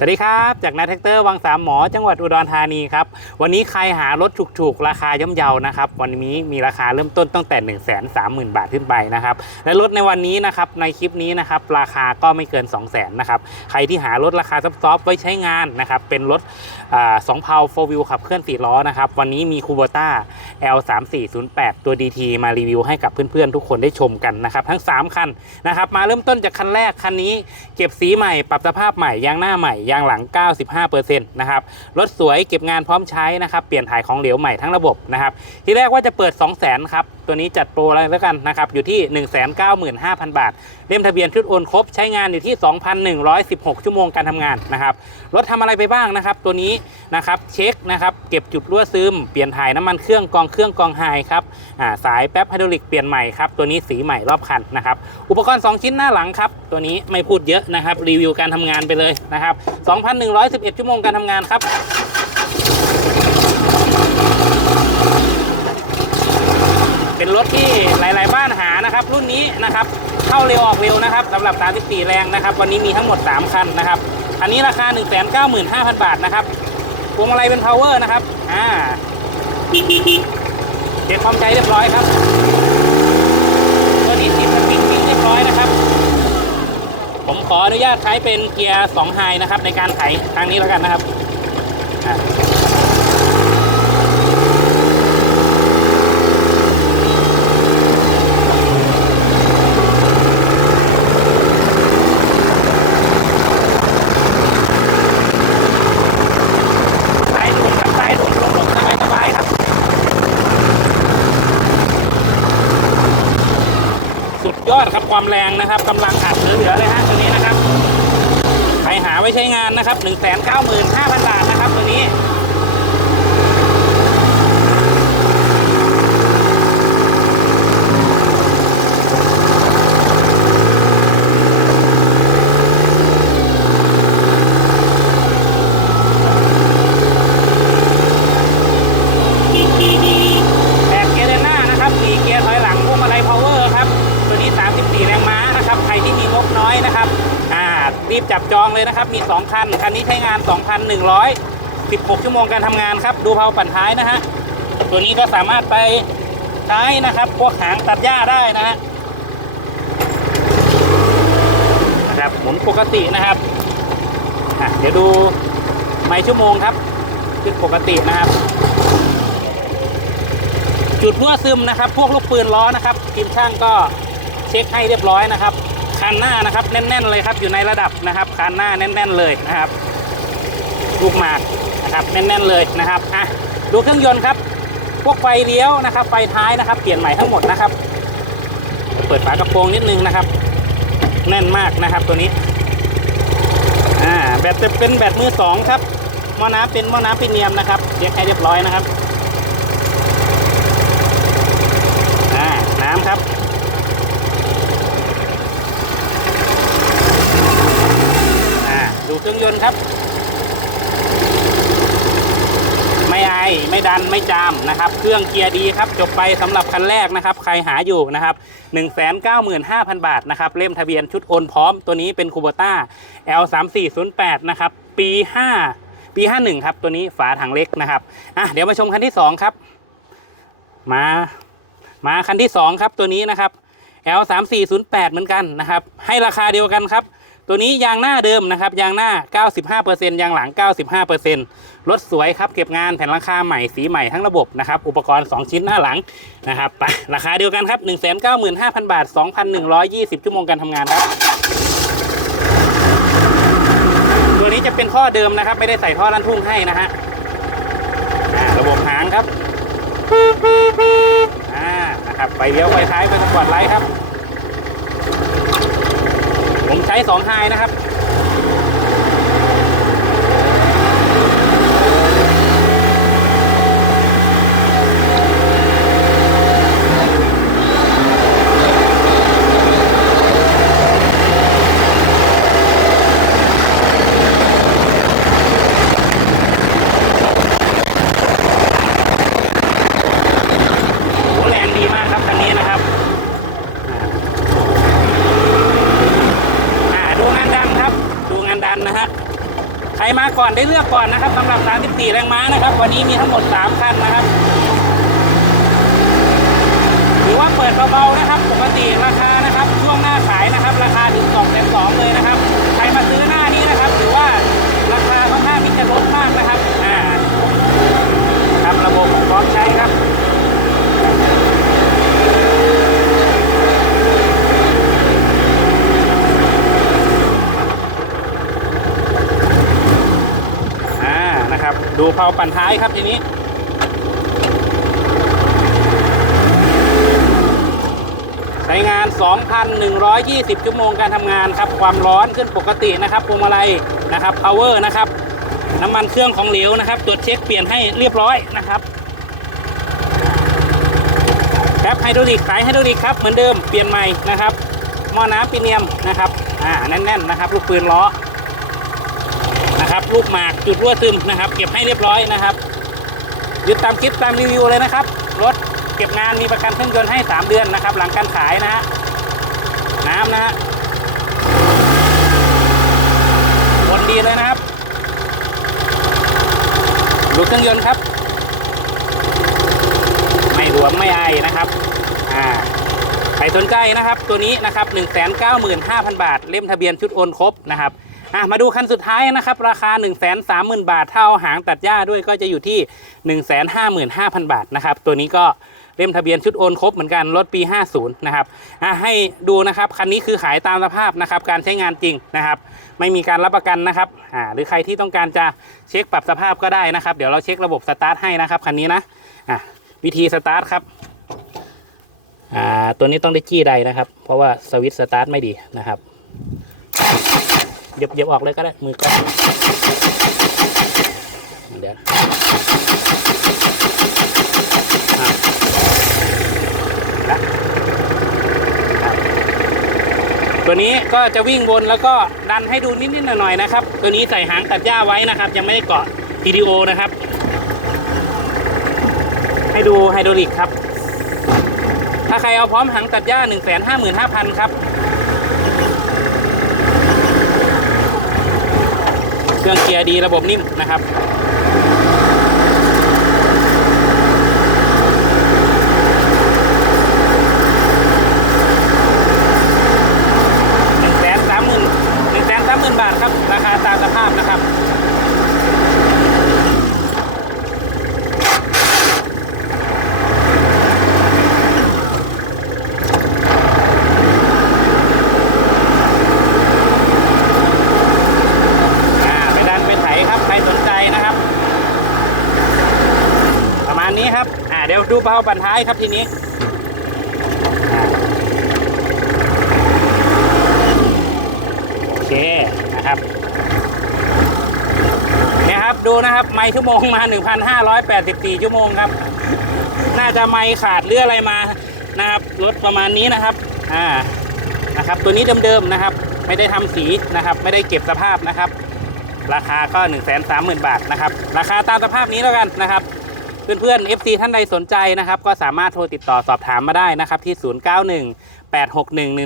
สวัสดีครับ จากนายแท็กเตอร์วังสามหมอจังหวัดอุดรธานีครับ วันนี้ใครหารถถูกๆ ราคาย่อมเยานะครับ วันนี้มีราคาเริ่มต้นตั้งแต่ 1 3 0 0 0 0 บาทขึ้นไปนะครับ และรถในวันนี้นะครับในคลิปนี้นะครับราคาก็ไม่เกิน 2 0 0 0 0นนะครับใครที่หารถราคาซอฟๆไว้ใช้งานนะครับเป็นรถอสองเพาโฟวิวขับเคลื่อน4ล้อนะครับวันนี้มีคูโบต้า L3408 ตัว DT มารีวิวให้กับเพื่อนๆ ทุกคนได้ชมกันนะครับ ทั้ง 3 คันนะครับ มาเริ่มต้นจากคันแรก คันนี้เก็บสีใหม่ปรับสภาพใหม่ยางหน้าใหม่ยางหลัง 95%นะครับรถสวยเก็บงานพร้อมใช้นะครับ เปลี่ยนถ่ายของเหลวใหม่ทั้งระบบนะครับ ที่แรกว่าจะเปิด 2 0 0 0 0 0ครับ ตัวนี้จัดโปรอะไรแล้วกันนะครับอยู่ที่ 195,000 บาท เล่มทะเบียนชุดโอนครบ ใช้งานอยู่ที่ 2,116 ชั่วโมงการทำงานนะครับรถทำอะไรไปบ้างนะครับ ตัวนี้นะครับเช็คนะครับเก็บจุดรั่วซึม เปลี่ยนถ่ายน้ำมันเครื่องกองเครื่องกองไฮครับาสายแป๊บไฮดรอลิกเปลี่ยนใหม่ครับตัวนี้สีใหม่รอบคันนะครับอุปกรณ์ 2 ชิ้นหน้าหลังครับตัวนี้ไม่พูดเยอะนะครับรีวิวการทำงานไปเลยนะครับ2,111 ชั่วโมงการทำงานครับ เป็น รถที่หลาย ๆ บ้านหานะครับ รุ่นนี้นะครับเข้าเร็วออกเร็วนะครับสำหรับ 34 แรงนะครับ วันนี้มีทั้งหมด 3 คันนะครับ อันนี้ราคา 195,000 บาทนะครับพวงมาลัยเป็น power นะครับอ่าเก็บความใจเรียบร้อยครับตัวนี้ติดสปริงเรียบร้อยนะครับ ผมขออนุญาตใช้เป็นเกียร์2ไฮนะครับ ในการไถทางนี้แล้วกันนะครับอ่า สายดุนครับสายดุนลงลงสบายสบายครับ สุดยอดครับความแรงนะครับกำลังอัดเหลือๆเลยฮะตัวนี้นะครับ ใครหาไว้ใช้งานนะครับ 1 9 5 0 0 0 บาทนะครับตัวนี้ แบกเกียร์เดินหน้านะครับสี่เกียร์ถอยหลังพวงมาลัยพาวเวอร์ครับ ตัวนี้ 34 แรงม้านะครับ ใครที่มีงบน้อยนะครับ อ่า รีบจับจองเลยนะครับ มี 2 คัน คันนี้ใช้งาน 2,116 ชั่วโมงการทำงานครับ ดูเพาปั่นท้ายนะฮะ ตัวนี้ก็สามารถไปใช้นะครับ พวกหางตัดหญ้าได้นะฮะนะครับหมุนปกตินะครับเดี๋ยวดูไมล์ชั่วโมงครับขึ้นปกตินะครับ จุดรั่วซึมนะครับ พวกลูกปืนล้อนะครับทีมช่างก็เช็คให้เรียบร้อยนะครับคันหน้านะครับแน่น ๆ เลยครับอยู่ในระดับนะครับคันหน้าแน่น ๆ เลยนะครับ ลูกหมากนะครับแน่นๆเลยนะครับอะดูเครื่องยนต์ครับ พวกไฟเลี้ยวนะครับ ไฟท้ายนะครับ เปลี่ยนใหม่ทั้งหมดนะครับ เปิดฝากระโปรงนิดนึงนะครับ แน่นมากนะครับตัวนี้อ่าแบตจะเป็นแบตมือสองครับหม้อน้ำเป็นหม้อน้ำพรีเมียมนะครับเช็คให้เรียบร้อยนะครับ อ่า น้ำครับ อ่า ดูเครื่องยนต์ครับ ไม่ไอ ไม่ดัน ไม่จาม นะครับ เครื่องเกียร์ดีครับ จบไปสำหรับคันแรกนะครับ ใครหาอยู่นะครับ 195,000 บาทนะครับ เล่มทะเบียนชุดโอนพร้อม ตัวนี้เป็นคูโบต้า L3408 นะครับ ปี 5 ปี 51 ครับ ตัวนี้ฝาถังเล็กนะครับ อะ เดี๋ยวมาชมคันที่ 2 ครับ มา มาคันที่ 2 ครับ ตัวนี้นะครับ L 3 4 0 8 เหมือนกันนะครับ ให้ราคาเดียวกันครับ ตัวนี้ยางหน้าเดิมนะครับ ยางหน้า 95%ยางหลัง 95%รถสวยครับ เก็บงานแผ่นหลังคาใหม่สีใหม่ทั้งระบบนะครับ อุปกรณ์ 2 ชิ้นหน้าหลังนะครับไปราคาเดียวกันครับ 195,000 บาท 2,120 ชั่วโมงการทำงานครับ ตัวนี้จะเป็นท่อเดิมนะครับ ไม่ได้ใส่ท่อลันทุ่งให้นะฮะระบบหางครับอ่านะครับไฟเลี้ยวไฟท้ายไฟสปอร์ตไลท์ครับ ผมใช้สองไฮนะครับ โหแรงดีมากครับคันนี้นะครับ อ่าดูงานดำครับ ใครมาก่อน ได้เลือกก่อนนะครับสำหรับ 34 แรงม้านะครับ วันนี้มีทั้งหมด 3 คันนะครับ ถือว่าเปิดเบาๆนะครับ ปกติราคานะครับ ช่วงหน้าขายนะครับ ราคาถึง2 2 0 0 0เลยนะครับ ใครมาซื้อหน้านี้นะครับถือว่าราคาค่อนข้างที่จะลดมากนะครับอ่าครับระบบพร้อมใช้ครับ อ่า นะครับ ดู เพาปั่นท้ายครับทีนี้ ใช้งาน 2,120 ชั่วโมงการทำงานครับ ความร้อนขึ้นปกตินะครับพวงมาลัยนะครับ power นะครับ น้ำมันเครื่องของเหลวนะครับ ตรวจเช็คเปลี่ยนให้เรียบร้อยนะครับแคปไฮดรอลิกสายไฮดรอลิกครับเหมือนเดิมเปลี่ยนใหม่นะครับหม้อน้ำปีเนียมนะครับอ่าแน่นๆนะครับ ลูกปืนล้อ นะครับ ลูกหมากจุดรั่วซึมนะครับ เก็บให้เรียบร้อยนะครับยึดตามคลิปตามรีวิวเลยนะครับ รถเก็บงานมีประกันเครื่องยนต์ให้ 3 เดือนนะครับ หลังการขายนะฮะน้ำนะฮะวนดีเลยนะครับ ดูเครื่องยนต์ครับ ไม่หลวมไม่ไอนะครับอ่าใครสนใจนะครับ ตัวนี้นะครับ 195,000 บาท เล่มทะเบียนชุดโอนครบนะครับ อะมาดูคันสุดท้ายนะครับ ราคา 1 3 0 0 0 0 บาทเท่าหางตัดหญ้าด้วยก็จะอยู่ที่1 5 5 5 0 0 0 บาทนะครับ ตัวนี้ก็เล่มทะเบียนชุดโอนครบเหมือนกันรถปี 50 นะครับอะให้ดูนะครับคันนี้คือขายตามสภาพนะครับ การใช้งานจริงนะครับ ไม่มีการรับประกันนะครับอ่าหรือใครที่ต้องการจะเช็คปรับสภาพก็ได้นะครับ เดี๋ยวเราเช็คระบบสตาร์ทให้นะครับคันนี้นะอะวิธีสตาร์ทครับอ่าตัวนี้ต้องได้จี้ใดนะครับ เพราะว่าสวิตช์สตาร์ทไม่ดีนะครับ เย็บเย็บออกเลยก็ได้ มือก็เดี๋ยวตัวนี้ก็จะวิ่งวนแล้วก็ดันให้ดูนิดๆหน่อยๆนะครับ ตัวนี้ใส่หางตัดหญ้าไว้นะครับ ยังไม่ได้เกาะทีดีโอนะครับ ให้ดูไฮดรอลิกครับ ถ้าใครเอาพร้อมหางตัดหญ้า 1 5 5 0 0 0 ครับ เครื่องเกียร์ดีระบบนิ่มนะครับ หนึ่งแสนสามหมื่นหนึ่งแสนสามหมื่นบาทครับ ราคาตามสภาพนะครับ อ่าไปดันไปไถครับใครสนใจนะครับ ประมาณนี้ครับ อ่าเดี๋ยวดูเป้าบันท้ายครับทีนี้โอเคนะครับเนี่ยครับดูนะครับ ไมล์ชั่วโมงมา 1,584 ชั่วโมงครับ น่าจะไมล์ขาดหรืออะไรมานะครับรถประมาณนี้นะครับอ่านะครับ ตัวนี้เดิมๆนะครับ ไม่ได้ทำสีนะครับ ไม่ได้เก็บสภาพนะครับ ราคาก็ 1 3 0 0 0 0 บาทนะครับ ราคาตามสภาพนี้แล้วกันนะครับ เพื่อนๆ FC ท่านใดสนใจนะครับ ก็สามารถโทรติดต่อสอบถามมาได้นะครับที่ 091 861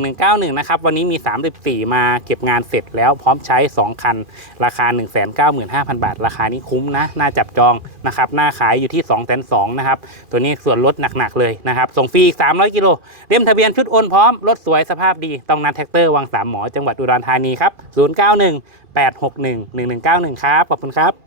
1191 นะครับ วันนี้มี 34 มาเก็บงานเสร็จแล้วพร้อมใช้ 2 คัน ราคา 195,000 บาท ราคานี้คุ้มนะ น่าจับจองนะครับ หน้าขายอยู่ที่2 2 0 0 0นะครับ ตัวนี้ส่วนลดหนัก ๆ เลยนะครับ ส่งฟรี 300 กิโลเล่มทะเบียนชุดโอนพร้อม รถสวยสภาพดี ต้องนัดแท็กเตอร์วังสามหมอจังหวัดอุดรธานีครับ 091 861 1191 ครับ ขอบคุณครับ